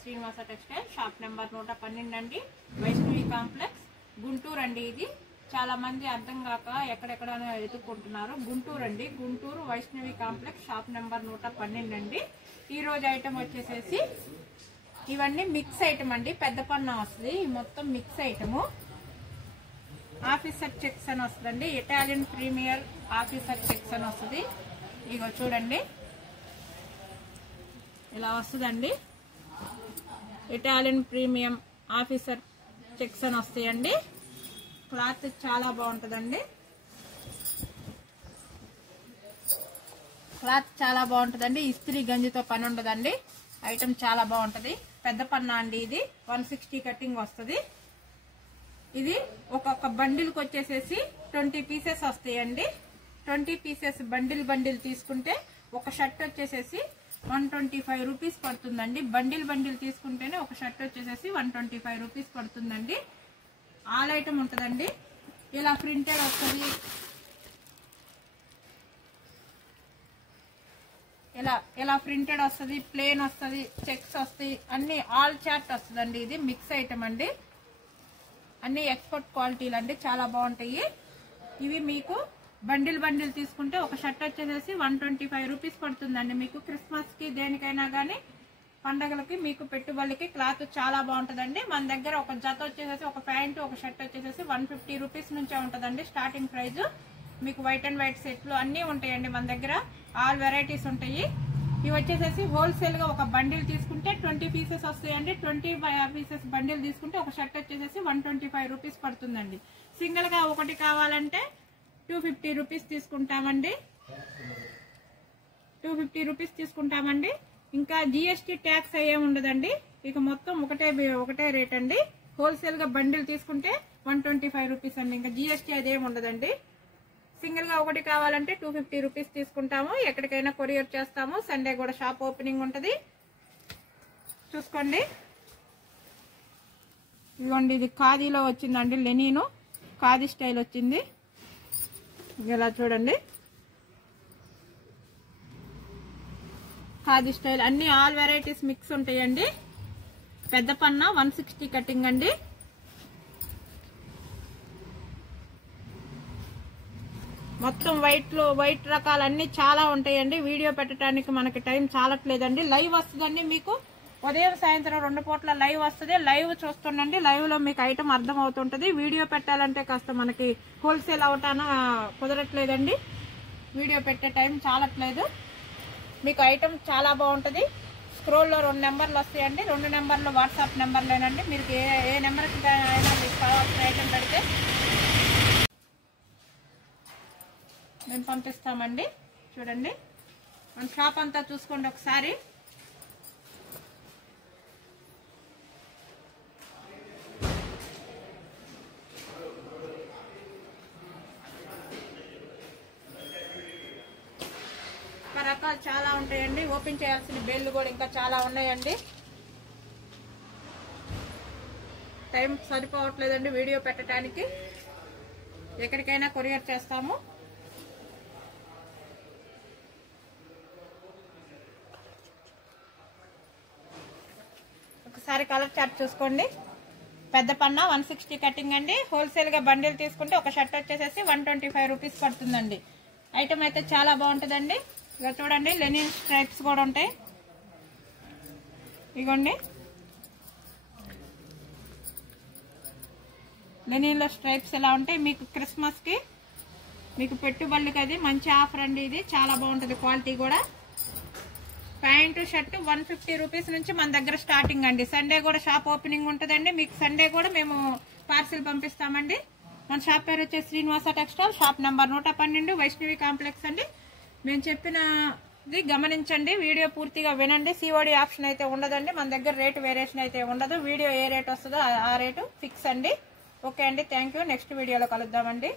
Srinivasa textile shop number 112 అండి, Vaishnavi complex, Guntur అండి. ఇది చాలా మంది అర్థం కాక ఎక్కడెక్కడ ఎత్తుక్కుంటున్నారు. గుంటూరు అండి, Guntur Vaishnavi complex shop number 112 అండి. ఈ రోజు ఐటమ్ వచ్చేసేసి ఇవన్నీ మిక్స్ ఐటమ్ అండి. పెద్ద పన్నా వస్తుంది, మొత్తం మిక్స్ ఐటమ్. ఆఫీసర్ చెక్స్ అని వస్తుందండి, ఇటాలియన్ ప్రీమియర్ ఆఫీసర్ చెక్స్ అని వస్తుంది. ఇగో చూడండి, ఇలా వస్తుందండి. ఇటాలియన్ ప్రీమియం ఆఫీసర్ చెక్స్ అని వస్తాయండి. క్లాత్ చాలా బాగుంటుందండి, క్లాత్ చాలా బాగుంటుందండి. ఇస్త్రీ గంజితో పని ఉండదండి. ఐటమ్ చాలా బాగుంటుంది. పెద్ద పన్నా అండి. ఇది 160 కటింగ్ వస్తుంది. ఇది ఒక్కొక్క బండిల్కి వచ్చేసేసి 20 పీసెస్ వస్తాయండి. 20 పీసెస్ బండిల్ తీసుకుంటే ఒక షర్ట్ వచ్చేసేసి 125 రూపీస్ పడుతుందండి. బండిల్ తీసుకుంటేనే ఒక షర్ట్ వచ్చేసేసి 125 రూపీస్ పడుతుందండి. ఆల్ ఐటమ్ ఉంటుందండి. ఇలా ప్రింటెడ్ వస్తుంది, ఇలా ప్రింటెడ్ వస్తుంది, ప్లేన్ వస్తుంది, చెక్స్ వస్తాయి, అన్ని ఆల్ చార్ట్ వస్తుందండి. ఇది మిక్స్ ఐటమ్ అండి. అన్ని ఎక్స్పోర్ట్ క్వాలిటీలు అండి, చాలా బాగుంటాయి. ఇవి మీకు బండిల్ తీసుకుంటే ఒక షర్ట్ వచ్చేసేసి 125 రూపీస్ పడుతుందండి. మీకు క్రిస్మస్ కి దేనికైనా కానీ పండగలకి మీకు పెట్టుబడికి క్లాత్ చాలా బాగుంటుందండి. మన దగ్గర ఒక జత వచ్చేసేసి ఒక ప్యాంటు ఒక షర్ట్ వచ్చేసేసి 150 రూపీస్ నుంచే ఉంటుందండి స్టార్టింగ్ ప్రైజ్. మీకు వైట్ అండ్ వైట్ సెట్లు అన్నీ ఉంటాయండి మన దగ్గర, ఆల్ వెరైటీస్ ఉంటాయి. ఇవి వచ్చేసేసి హోల్సేల్ గా ఒక బండిల్ తీసుకుంటే 20 పీసెస్ వస్తాయండి. 20 పీసెస్ బండిల్ తీసుకుంటే ఒక షర్ట్ వచ్చేసేసి 125 రూపీస్ పడుతుందండి. సింగిల్ గా ఒకటి కావాలంటే 250 రూపీస్ తీసుకుంటామండి. 250 రూపీస్ తీసుకుంటామండి. ఇంకా జిఎస్టీ ట్యాక్స్ అయ్యే ఉండదండి. ఇక మొత్తం ఒకటే రేట్ అండి. హోల్సేల్ గా బండిల్ తీసుకుంటే 125 రూపీస్ అండి. ఇంకా జిఎస్టీ అదేమి ఉండదండి. సింగిల్ గా ఒకటి కావాలంటే 250 రూపీస్ తీసుకుంటాము. ఎక్కడికైనా కొరియర్ చేస్తాము. సండే కూడా షాప్ ఓపెనింగ్ ఉంటది. చూసుకోండి, ఇదిగోండి, ఇది ఖాదీలో వచ్చిందండి. లెనిను ఖాదీ స్టైల్ వచ్చింది. ఇలా చూడండి, ఖాదీ స్టైల్ అన్ని ఆల్ వెరైటీస్ మిక్స్ ఉంటాయండి. పెద్ద పన్నా 160 కటింగ్ అండి. మొత్తం వైట్ రకాలన్నీ చాలా ఉంటాయండి. వీడియో పెట్టడానికి మనకి టైం చాలట్లేదండి. లైవ్ వస్తుందండి, మీకు ఉదయం సాయంత్రం 2 పూట్ల లైవ్ వస్తుంది. లైవ్ చూస్తుండండి. లైవ్ లో మీకు ఐటమ్ అర్థం అవుతుంటది. వీడియో పెట్టాలంటే కాస్త మనకి హోల్సేల్ అవటాన కుదరట్లేదండి. వీడియో పెట్టే టైం చాలట్లేదు. మీకు ఐటమ్ చాలా బాగుంటుంది. స్క్రోల్లో 2 నెంబర్లు వస్తాయండి. 2 నెంబర్లు వాట్సాప్ నెంబర్లేనండి. మీరు ఏ నెంబర్కి అయినా మీకు కావాల్సిన ఐటమ్ పెడితే మేము పంపిస్తామండి. చూడండి, మన షాప్ అంతా చూసుకోండి ఒకసారి. రకాలు చాలా ఉంటాయండి. ఓపెన్ చేయాల్సిన బేళ్ళు కూడా ఇంకా చాలా ఉన్నాయండి. టైం సరిపోవట్లేదండి వీడియో పెట్టడానికి. ఎక్కడికైనా కొరియర్ చేస్తాము. ఒకసారి కలర్ చార్ట్ చూసుకోండి. పెద్ద పన్నా 160 కటింగ్ అండి. హోల్సేల్ గా బండిల్ తీసుకుంటే ఒక షర్ట్ వచ్చేసేసి 125 రూపీస్ పడుతుందండి. ఐటమ్ అయితే చాలా బాగుంటుందండి. ఇక చూడండి, లెనిన్ స్ట్రైప్స్ కూడా ఉంటాయి. ఇగోండి, లెనిన్ లో స్ట్రైప్స్ ఎలా ఉంటాయి. మీకు క్రిస్మస్ కి మీకు పెట్టుబడులకి అది మంచి ఆఫర్ అండి. ఇది చాలా బాగుంటుంది, క్వాలిటీ కూడా. ప్యాంటు షర్ట్ 150 రూపీస్ నుంచి మన దగ్గర స్టార్టింగ్ అండి. సండే కూడా షాప్ ఓపెనింగ్ ఉంటుందండి. మీకు సండే కూడా మేము పార్సిల్ పంపిస్తామండి. మన షాప్ పేరు వచ్చేసి Srinivasa textile shop number 112 Vaishnavi complex అండి. మేము చెప్పినది గమనించండి, వీడియో పూర్తిగా వినండి. సిఓడి ఆప్షన్ అయితే ఉండదండి. మన దగ్గర రేటు వేరియేషన్ అయితే ఉండదు. వీడియో ఏ రేట్ వస్తుందో ఆ రేటు ఫిక్స్ అండి. ఓకే అండి, థ్యాంక్ యూ. నెక్స్ట్ వీడియోలో కలుద్దామండి.